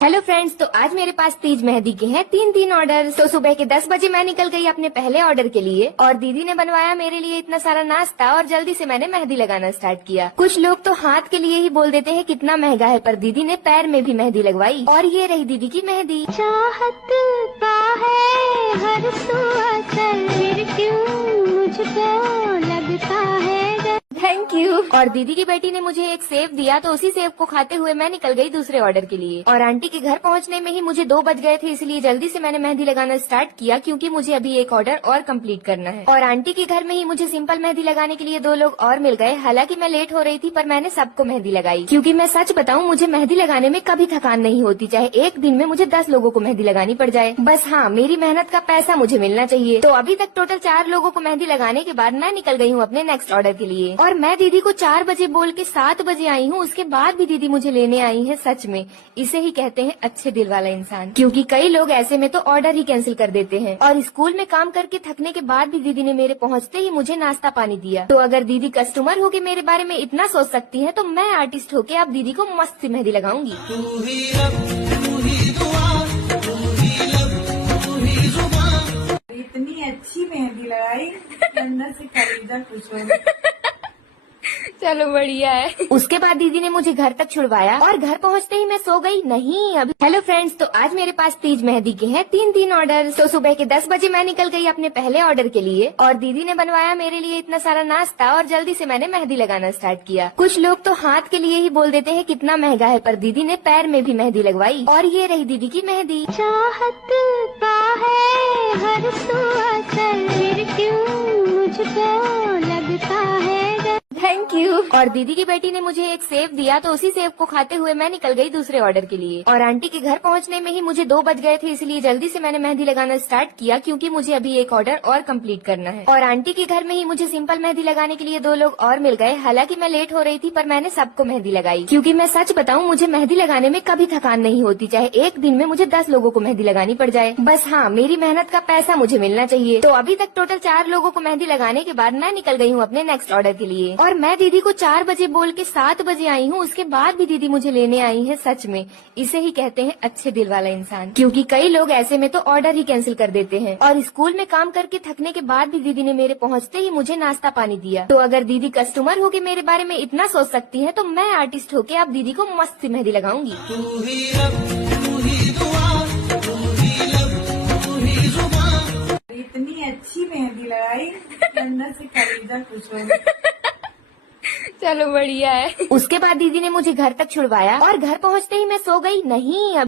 Hello friends, तो आज मेरे पास तीज मेहंदी के हैं तीन ऑर्डर। तो सुबह के 10 बजे मैं निकल गई अपने पहले ऑर्डर के लिए और दीदी ने बनवाया मेरे लिए इतना सारा नाश्ता और जल्दी से मैंने मेहंदी लगाना स्टार्ट किया। कुछ लोग तो हाथ के लिए ही बोल देते हैं कितना महंगा है, पर दीदी ने पैर में भी मेहंदी लगवाई और ये रही दीदी की मेहंदी। चाहत का है हर सुअसर, फिर क्यों मुझको लगता है थैंक यू। और दीदी की बेटी ने मुझे एक सेब दिया, तो उसी सेब को खाते हुए मैं निकल गई दूसरे ऑर्डर के लिए। और आंटी के घर पहुंचने में ही मुझे 2 बज गए थे, इसलिए जल्दी से मैंने मेहंदी लगाना स्टार्ट किया क्योंकि मुझे अभी एक ऑर्डर और कंप्लीट करना है। और आंटी के घर में ही मुझे सिंपल मेहंदी लगाने के लिए 2 लोग और मिल गए। हालांकि मैं लेट हो रही थी, पर मैंने सबको मेहंदी लगाई क्योंकि मैं सच बताऊं, मुझे मेहंदी लगाने में कभी थकान नहीं होती, चाहे एक दिन में मुझे 10 लोगों को मेहंदी लगानी पड़ जाए। बस हाँ, मेरी मेहनत का पैसा मुझे मिलना चाहिए। तो अभी तक टोटल 4 लोगों को मेहंदी लगाने के बाद मैं निकल गई हूँ अपने नेक्स्ट ऑर्डर के लिए। और मैं दीदी को 4 बजे बोल के 7 बजे आई हूँ, उसके बाद भी दीदी मुझे लेने आई है। सच में इसे ही कहते हैं अच्छे दिल वाला इंसान, क्योंकि कई लोग ऐसे में तो ऑर्डर ही कैंसिल कर देते हैं। और स्कूल में काम करके थकने के बाद भी दीदी ने मेरे पहुँचते ही मुझे नाश्ता पानी दिया। तो अगर दीदी कस्टमर होके मेरे बारे में इतना सोच सकती है, तो मैं आर्टिस्ट होके अब दीदी को मस्त सी मेहंदी लगाऊंगी। इतनी अच्छी मेहंदी लगाई, अंदर से कलेजा खुश हो गया। चलो बढ़िया है। उसके बाद दीदी ने मुझे घर तक छुड़वाया और घर पहुंचते ही मैं सो गई नहीं अभी। हेलो फ्रेंड्स, तो आज मेरे पास तीज मेहंदी के हैं तीन ऑर्डर। तो सुबह के 10 बजे मैं निकल गई अपने पहले ऑर्डर के लिए और दीदी ने बनवाया मेरे लिए इतना सारा नाश्ता और जल्दी से मैंने मेहंदी लगाना स्टार्ट किया। कुछ लोग तो हाथ के लिए ही बोल देते हैं कितना महंगा है, पर दीदी ने पैर में भी मेहंदी लगवाई और ये रही दीदी की मेहंदी। चाहत का है हर सुअसर, फिर क्यों मुझको लगता है थैंक यू। और दीदी की बेटी ने मुझे एक सेब दिया, तो उसी सेब को खाते हुए मैं निकल गई दूसरे ऑर्डर के लिए। और आंटी के घर पहुंचने में ही मुझे 2 बज गए थे, इसलिए जल्दी से मैंने मेहंदी लगाना स्टार्ट किया क्योंकि मुझे अभी एक ऑर्डर और कंप्लीट करना है। और आंटी के घर में ही मुझे सिंपल मेहंदी लगाने के लिए 2 लोग और मिल गए। हालांकि मैं लेट हो रही थी, पर मैंने सबको मेहंदी लगाई क्योंकि मैं सच बताऊं, मुझे मेहंदी लगाने में कभी थकान नहीं होती, चाहे एक दिन में मुझे 10 लोगों को मेहंदी लगानी पड़ जाए। बस हाँ, मेरी मेहनत का पैसा मुझे मिलना चाहिए। तो अभी तक टोटल 4 लोगों को मेहंदी लगाने के बाद मैं निकल गई हूँ अपने नेक्स्ट ऑर्डर के लिए। और मैं दीदी को 4 बजे बोल के 7 बजे आई हूँ, उसके बाद भी दीदी मुझे लेने आई है। सच में इसे ही कहते हैं अच्छे दिल वाला इंसान, क्योंकि कई लोग ऐसे में तो ऑर्डर ही कैंसिल कर देते हैं। और स्कूल में काम करके थकने के बाद भी दीदी ने मेरे पहुँचते ही मुझे नाश्ता पानी दिया। तो अगर दीदी कस्टमर होके मेरे बारे में इतना सोच सकती है, तो मैं आर्टिस्ट होके अब दीदी को मस्त सी मेहंदी लगाऊंगी। इतनी अच्छी मेहंदी लगाई, अंदर से कलेजा खुश हो गया। चलो बढ़िया है। उसके बाद दीदी ने मुझे घर तक छुड़वाया और घर पहुंचते ही मैं सो गई नहीं अभी।